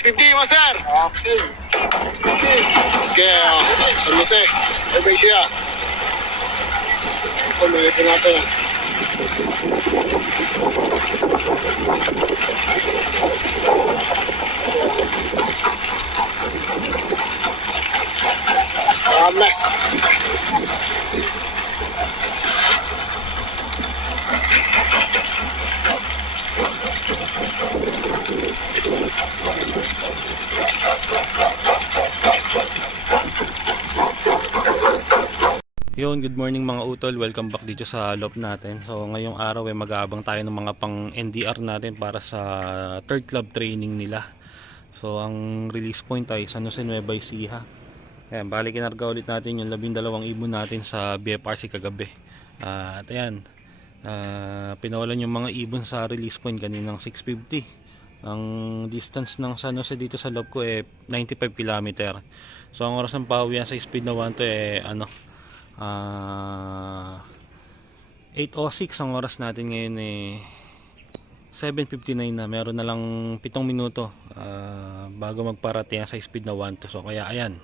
650, master. Okay. Okay, San Jose. Bye-bye siya. Ito natin. Amen. Yun, good morning mga utol, welcome back dito sa loop natin. So ngayong araw ay mag-aabang tayo ng mga pang NDR natin para sa third club training nila. So ang release point ay San Jose Nueva Ecija. Ayan, bali kinarga ulit natin yung 12 ibon natin sa BFRC kagabi. At ayan, pinawalan yung mga ibon sa release point kaninang 650. Ang distance ng San Jose dito sa loop ko ay 95 km. So ang oras ng pawian sa speed na 1 to ano, 8:06 ang oras natin ngayon 7:59 na. Meron na lang 7 minuto bago magparating sa speed na 1 to. So kaya ayan,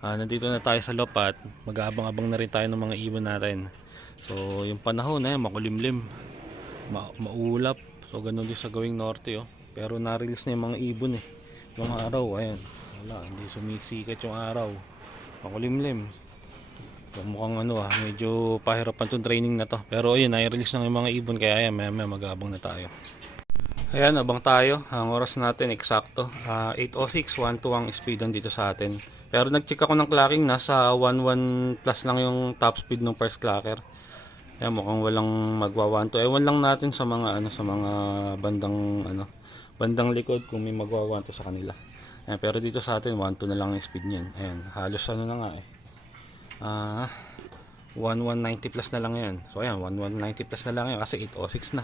nandito na tayo sa loop at mag-aabang-abang na rin tayo ng mga ibon natin. So yung panahon makulimlim, maulap. So ganun din sa gawing norte pero na-release na yung mga ibon yung araw. Ayan, wala, hindi sumisikat yung araw, makulimlim. So, mukhang medyo pahirapan tong training na to. Pero ayun, na-release na yung mga ibon kaya ayan, may mag-aabang na tayo. Ayan, abang tayo. Ang oras natin eksakto 8:06, 1:2 ang speed dito sa atin. Pero nag-check ako ng clocking, nasa 11 plus lang yung top speed ng first clocker. Ayan, mukhang walang magwa 12. Ewan lang natin sa mga sa mga bandang likod kung may magwa 12 sa kanila. Ayan, pero dito sa atin 12 na lang ang speed niyan. Ayan, halos na nga 1190 plus na lang yan. So ayan, 1190 plus na lang yan kasi 806 na.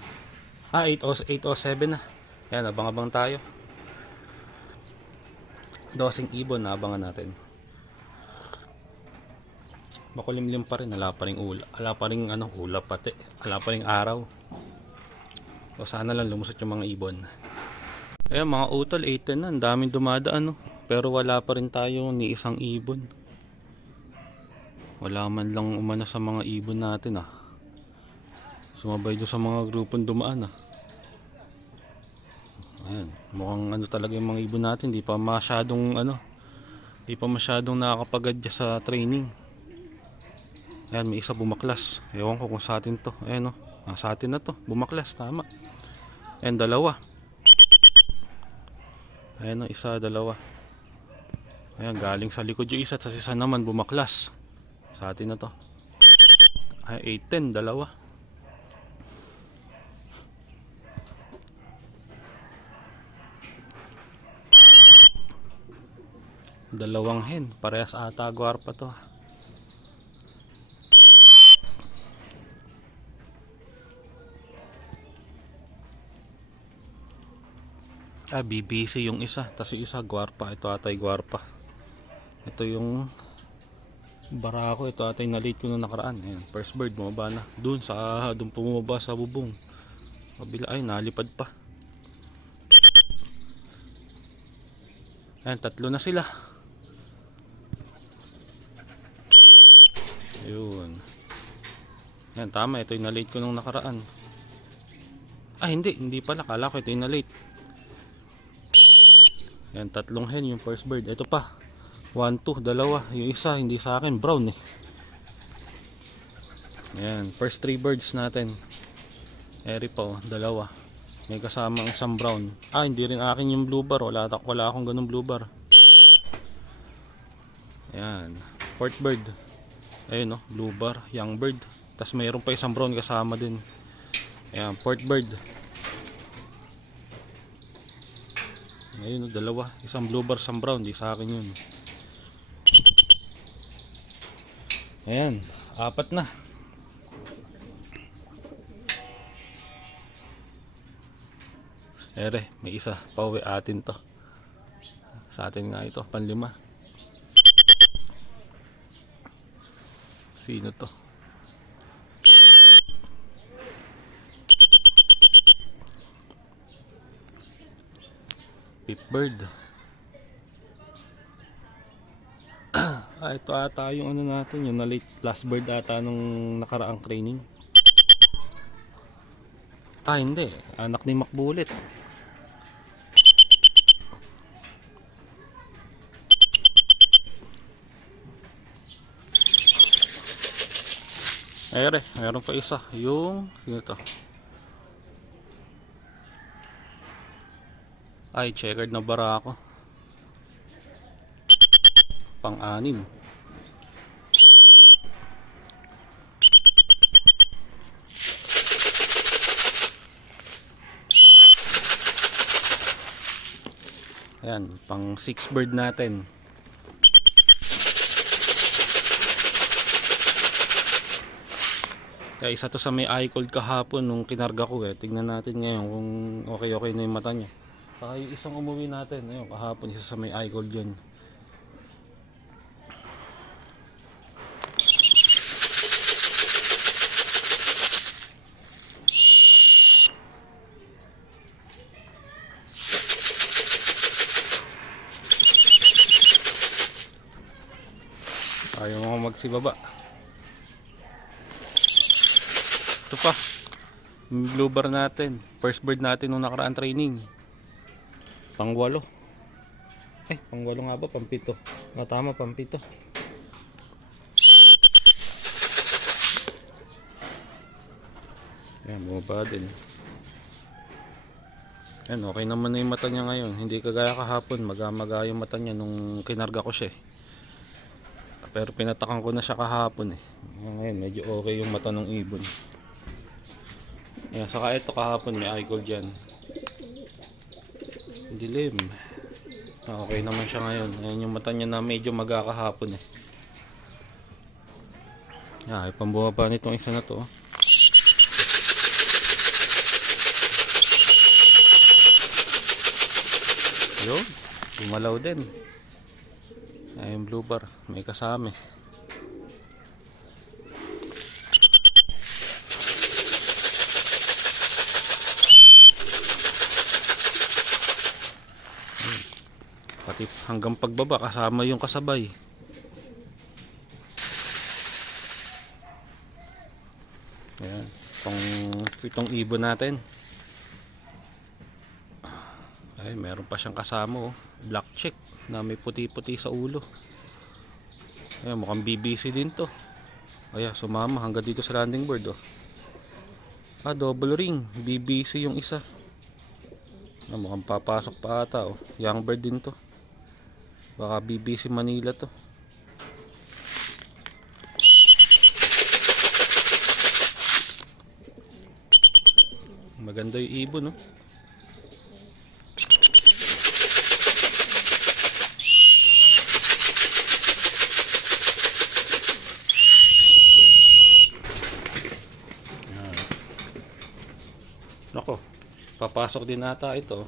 807 na. Ayan, abang-abang tayo. Dosing ibon na abangan natin. Makulimlim pa rin, ala pa rin ulap. Ala pa rin ulap pati. Ala pa rin araw. So sana lang lumusot yung mga ibon. Ayan mga utol, 8 na. Ang daming dumadaan pero wala pa rin tayo ni isang ibon. Wala man lang umano sa mga ibon natin sumabay doon sa mga grupong dumaan Ayan, mukhang talaga yung mga ibon natin, di pa masyadong nakakapag-adjust sa training. Ayan, may isa bumaklas. Ewan ko kung sa atin to. Ayan sa atin na to, bumaklas, tama. Ayan, dalawa. Ayan isa, dalawa. Ayan, galing sa likod yung isa, sa isa naman bumaklas. Sa atin na to. Ay, 8-10, dalawa. Dalawang hen, parehas ata gwarpa to. BBC yung isa, tas yung isa gwarpa. Ito atay gwarpa. Ito yung Barako, ito atay na-late ko nung nakaraan. Ayan, first bird bumaba na. Doon bumaba sa bubong. Kabila ay nalipad pa. Ayan, 3 na sila. Ayun. Ayan, tama, ito yung na-late ko nung nakaraan. Hindi pala, kala ko ito yung na-late. Ayan, 3 hen yung first bird. Ito pa 1, 2, dalawa. Yung isa hindi sa akin, brown Ayan, first 3 birds natin. Eri pa dalawa. May kasamang isang brown. Hindi rin akin yung blue bar. Wala akong ganung blue bar. Ayan, fourth bird. Ayun blue bar, young bird. Tas mayroon pa isang brown kasama din. Ayan, fourth bird. Ayun dalawa. Isang blue bar, isang brown. Di sa akin yun. Ayan, 4 na. Ere, may isa pauwi atin to. Sa atin nga ito, panlima. Sino to? Fifth bird. Ito ata yung ano natin, yung last bird ata nung nakaraang training. Hindi. Anak ni Makbulit. Ayun, mayroon pa isa. Yung, sino to? Ay, checkered na barako. Pang-anim. Ayan, pang 6 bird natin. Kaya isa to sa may eye cold kahapon nung kinarga ko eh. Tingnan natin ngayon kung okay na yung mata niya. Saka yung isang umuwi natin, ayun, kahapon isa sa may eye cold yan. Ayaw mo magsibaba. Ito pa, blue bar natin, first bird natin nung nakaraan training. Pang-8. Pang-8 nga ba? Pang-7. Tama, pang-7. Yan, bumaba din. Yan, okay naman na yung mata niya ngayon. Hindi kagaya kahapon, maga-maga yung mata niya nung kinarga ko siya. Pero pinatakan ko na siya kahapon eh. Ngayon, medyo okay yung mata ng ibon. Yan, saka ito kahapon may eye cold dyan. Dilim. Okay naman siya ngayon. Ayan yung mata niya na medyo maga kahapon eh. Ay, pambuha pa nitong isa na to. Yun, bumalaw din. Ay, yung blue bar, may kasama. Pati hanggang pagbaba kasama yung kasabay. Ayan, itong ibon natin. Ay, meron pa siyang kasama oh. Black check na may puti-puti sa ulo. Ay, mukhang BBC din to. Ay, sumama hanggang dito sa landing board oh. Double ring, BBC yung isa. Ay, mukhang papasok pa ata oh. Young bird din to. Baka BBC Manila to. Maganda yung ibon no. Nako, papasok din ata ito.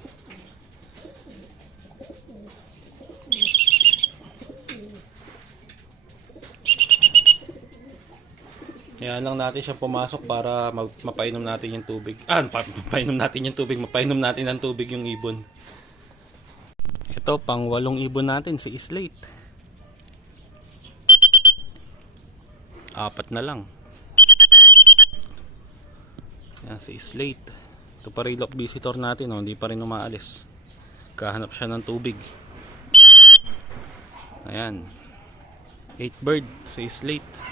Kaya lang natin siya pumasok para mapainom natin yung tubig. Mapainom natin yung tubig. Mapainom natin ng tubig yung ibon. Ito, pang 8 ibon natin, si Slate. 4 na lang. Yan, si Slate. Ito pa relock visitor natin, oh. Hindi pa rin umaalis. Kahanap siya ng tubig. Ayan. 8 bird, si Slate.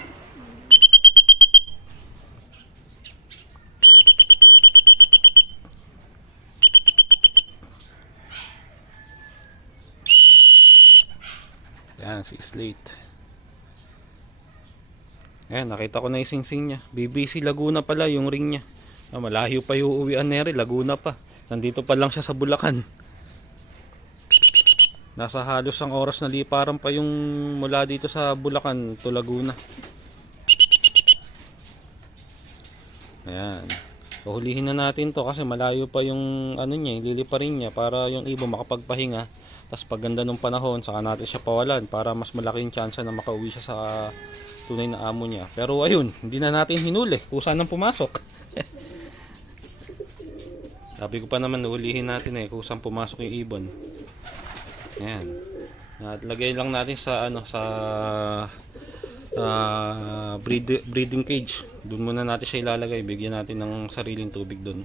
Yan, si Slate. Ayan, nakita ko na yung singsing niya. BBC Laguna pala yung ring niya. Malayo pa yung uwian nere, Laguna pa. Nandito pa lang siya sa Bulacan. Nasa halos ang oras na liparan pa yung mula dito sa Bulacan to Laguna. Ayan. So, hulihin na natin to kasi malayo pa yung ano niya, liliparin niya para yung ibon makapagpahinga. Tapos pagganda ng panahon, saka natin siya pawalan para mas malaki yung chance na makauwi siya sa tunay na amo niya. Pero ayun, hindi na natin hinuli kung saan nang pumasok. Sabi ko pa naman uulihin natin kung saan pumasok yung ibon. Ayan. At lagay lang natin sa sa breeding cage. Doon muna natin siya ilalagay. Bigyan natin ng sariling tubig doon.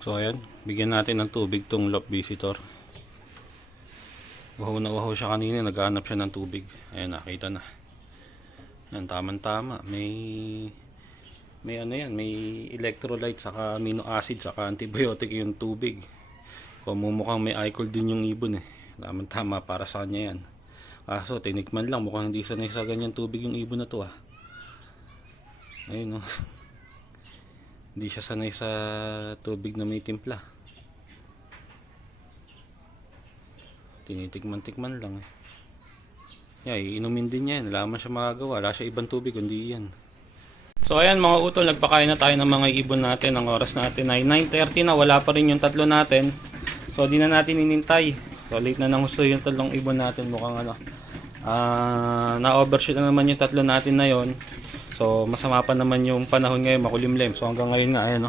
So ayan, bigyan natin ng tubig tong lop visitor. Wahaw na wahaw siya kanina, naghahanap siya ng tubig. Ayan, nakita na. Ayan, tamang-tama. May may electrolyte, saka amino acid, saka antibiotic yung tubig. Kung mukhang may alcohol din yung ibon Tamang-tama para sa kanya yan. Kaso tinikman lang, mukhang hindi sanay sa ganyan tubig yung ibon na to Ayun Hindi siya sanay sa tubig na may timpla. Tinitikman-tikman lang iinumin din niya yan. Wala man siya magagawa. Wala siya ibang tubig kundi yan. So ayan mga utol, nagpakain na tayo ng mga ibon natin. Ang oras natin ay 9:30 na. Wala pa rin yung tatlo natin. So di na natin inintay. So late na nang gusto yung tatlong ibon natin. Mukhang na-overshoot na naman yung tatlo natin na yon. So masama pa naman yung panahon ngayon, makulimlim. So hanggang ngayon nga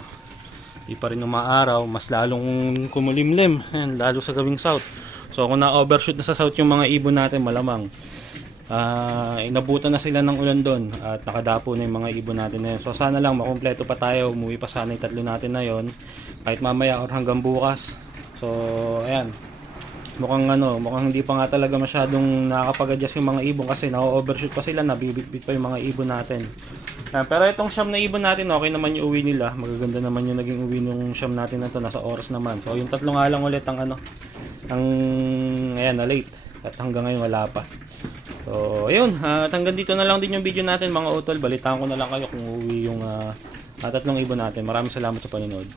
di pa rin umaaraw, mas lalong kumulimlim. Ayan, lalo sa gawing south. So kung na-overshoot na sa south yung mga ibon natin, malamang inabutan na sila ng ulan doon at nakadapo na yung mga ibon natin na yun. So sana lang makumpleto pa tayo, umuwi pa sana yung tatlo natin na yon kahit mamaya or hanggang bukas. So ayan, mukhang hindi pa nga talaga masyadong nakakapag-adjust yung mga ibon kasi na-overshoot pa sila, nabibitbit pa yung mga ibon natin. Pero itong siyam na ibon natin, okay naman yung uwi nila. Magaganda naman yung naging uwi ng siyam natin na to, nasa oras naman. So yung tatlo nga lang ulit ang na late at hanggang ngayon wala pa. So ayun, at hanggang dito na lang din yung video natin mga utol. Balitaan ko na lang kayo kung uwi yung tatlong ibon natin. Maraming salamat sa panonood.